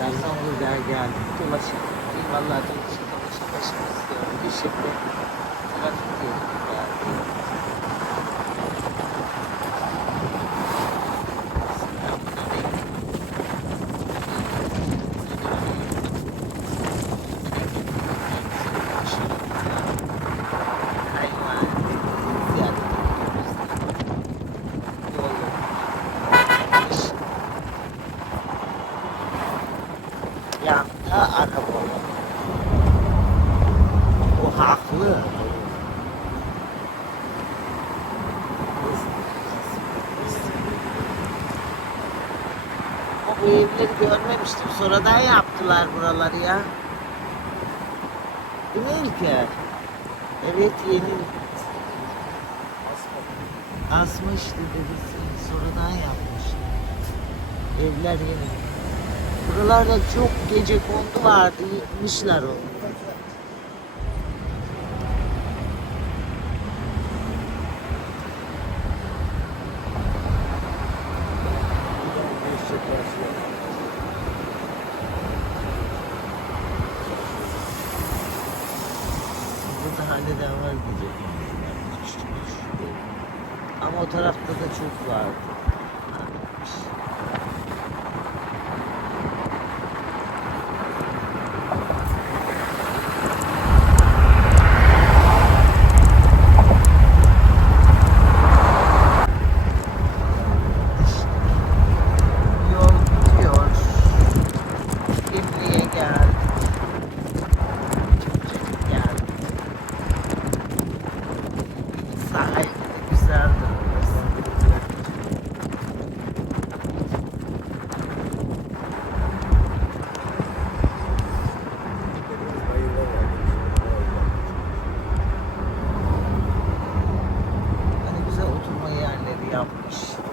Ben Zonguldak'a geldim. Dolaşıp, vallahi dolaşıp dolaşıp başımı istiyorum. Bir şimdi haklı. Bu evleri görmemiştim. Sonradan yaptılar buraları ya. Değil mi İlker? Evet yeni. Asma işte dedesi. Sonradan yapmışlar. Evler yeni. Buralarda çok gece kondu vardı. Yıkmışlar onu. Burada halleden var diyecek. Ama o tarafta da çok vardı.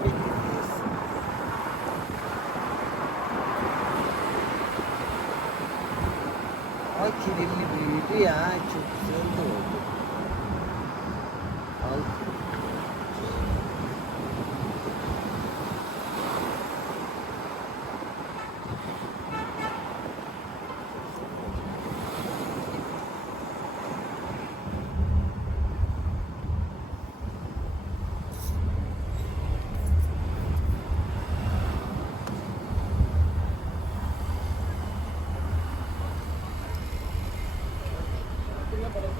Belediyesi. Ama kilimli büyüdü ya. Çok Arkadaşlar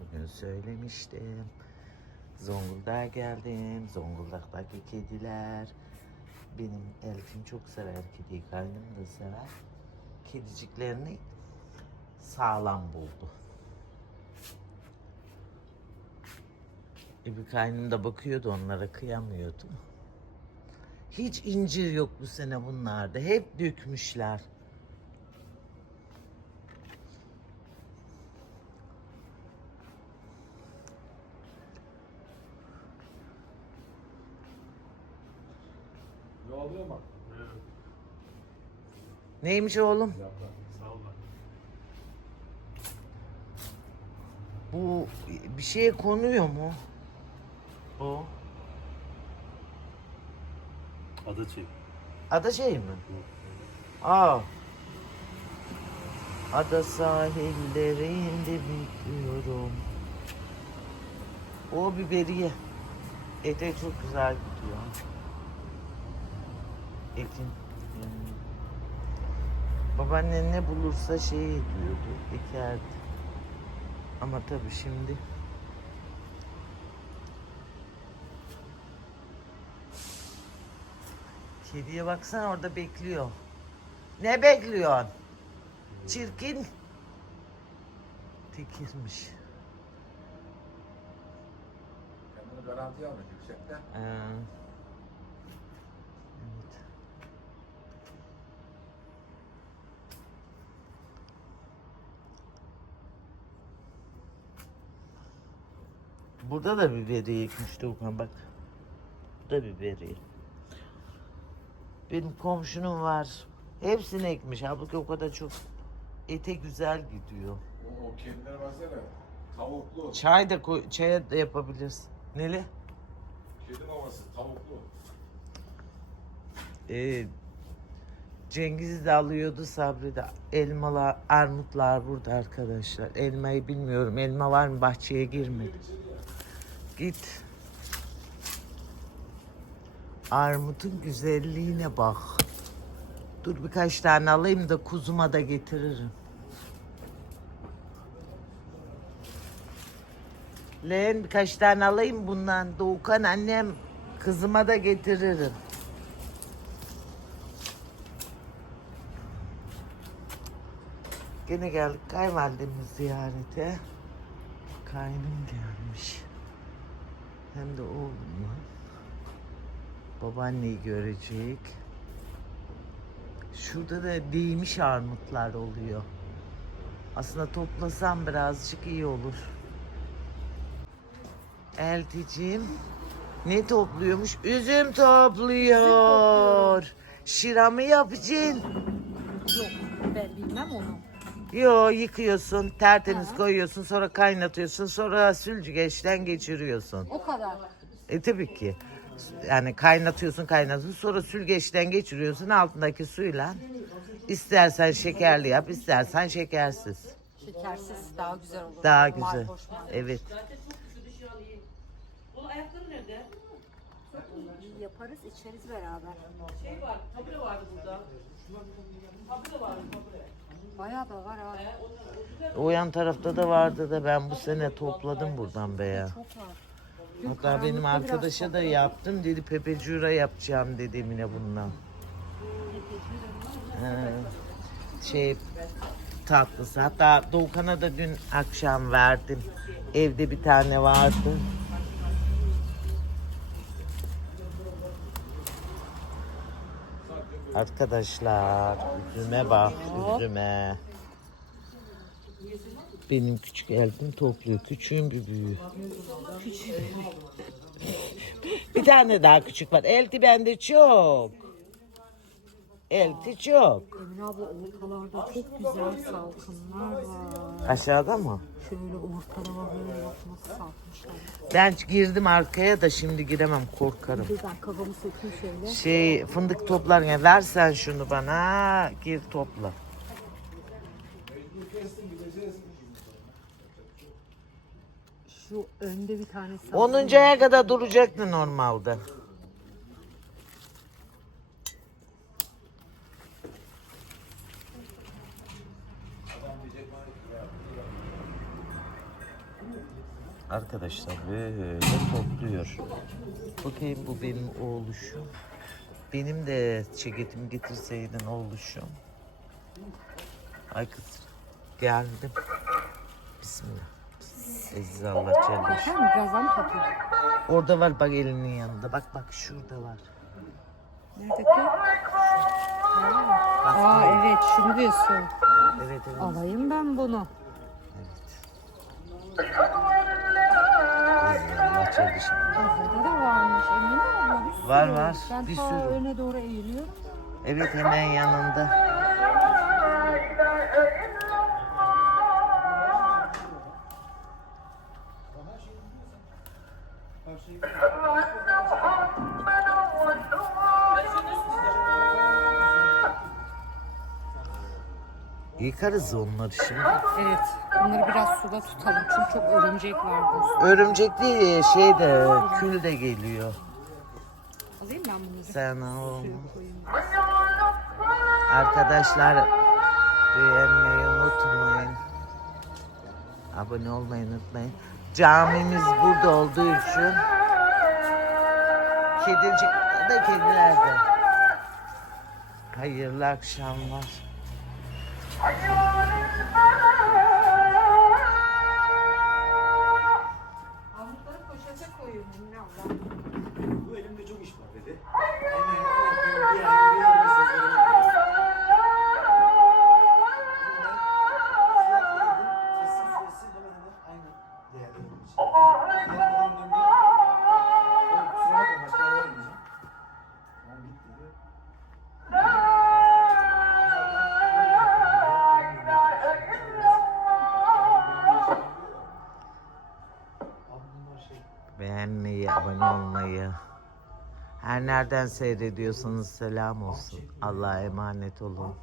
bugün söylemiştim. Zonguldak'a geldim. Zonguldak'taki kediler. Benim Elfin çok sever kediyi. Kaynım da sever. Kediciklerini sağlam buldu. Bir kaynım da bakıyordu onlara kıyamıyordu. Hiç incir yok bu sene bunlarda. Hep dökmüşler. Ne oluyor mu? Neymiş oğlum? Yaprak. Bu bir şeye konuyor mu? O. Adı çek. Ada şey mi? Aa. Ada sahillerinde bekliyorum. O biberiye. Ete çok güzel gidiyor. Ekin. Yani. Babaannen ne bulursa şey ediyordu, ekerdi. Ama tabii şimdi Kediye baksana orada bekliyor. Ne bekliyorsun? Çirkin. Tekirmiş. Kendini garantiye almış yüksekte. Ee, Burada da biberi ekmişti Okan bak. Bu da biberi. Benim komşunun var. Hepsini ekmiş. Halbuki o kadar çok ete güzel gidiyor. O, o kendine baksana. Tavuklu. Çay da koy, çaya da yapabilirsin. Neli? Kedi maması, tavuklu. Ee, Cengiz de alıyordu Sabri de. Elmalar, armutlar burada arkadaşlar. Elmayı bilmiyorum. Elma var mı? Bahçeye girmedi git. Armut'un güzelliğine bak. Dur birkaç tane alayım da kuzuma da getiririm. Len birkaç tane alayım bundan. Doğukan annem kızıma da getiririm. Gene geldik kayvalidemiz ziyarete. Kaynım gelmiş. Hem de oğlumla babaanneyi görecek. Şurada da değmiş armutlar oluyor. Aslında toplasam birazcık iyi olur. Elticim ne topluyormuş? Üzüm topluyor. Şiramı yapacaksın. Yok ben bilmem onu. Yo yıkıyorsun, tertemiz koyuyorsun, sonra kaynatıyorsun, sonra sülgeçten geçiriyorsun. O kadar. E tabii ki. Yani kaynatıyorsun, kaynatıyorsun, sonra sülgeçten geçiriyorsun altındaki suyla. İstersen şekerli yap, istersen şekersiz. Şekersiz daha güzel olur. Daha güzel. Marboş, marboş. Evet. yaparız, içeriz beraber. Şey var, tabure vardı burada. Tabure vardı, tabure. Bayağı da var ha. O yan tarafta da vardı da ben bu sene topladım buradan be ya. Hatta benim arkadaşa da yaptım dedi pepecura yapacağım dedi Emine bundan. Ee, şey tatlısı. Hatta Doğukan'a da dün akşam verdim. Evde bir tane vardı. Arkadaşlar üzüme bak üzüme. Benim küçük elbim topluyor. Küçüğün bir büyüğü. bir tane daha küçük var. Eldi bende çok. Elti çok. Emine abla ortalarda çok güzel salkımlar var. Aşağıda mı? Şöyle ortalama böyle bak nasıl salkmışlar. Ben girdim arkaya da şimdi giremem korkarım. Bir dakika kafamı sökeyim şöyle. Şey fındık toplarken versen şunu bana gir topla. Şu önde bir tane salkım. 10. aya kadar duracaktı normalde. Arkadaşlar böyle topluyor. Bakayım bu benim oğluşum. Benim de ceketim getirseydin oğluşum. Ay kız geldim. Bismillah. Aziz Allah birazdan topla. Orada var bak elinin yanında. Bak bak şurada var. Nerede ki? Aa evet şunu diyorsun. Evet evet. Alayım ben bunu. Evet. Allah çalışın. Ahırda da varmış emin ol. Var var. Ben bir sürü. öne doğru eğiliyorum. Evet hemen yanında. Yıkarız onları şimdi. Evet. Bunları biraz suda tutalım. Çünkü çok örümcek var bu. Örümcek değil e, şey de kül de geliyor. Alayım ben bunları. Sen al. Arkadaşlar beğenmeyi unutmayın. Abone olmayı unutmayın. Camimiz burada olduğu için kedicik de kedilerde. Hayırlı akşamlar. Armutları poşete koyuyorum Emine abla. Bu elimde çok iş var dedi. Hemen bir yer bir yer bir yer Her nereden seyrediyorsanız selam olsun. Allah'a emanet olun.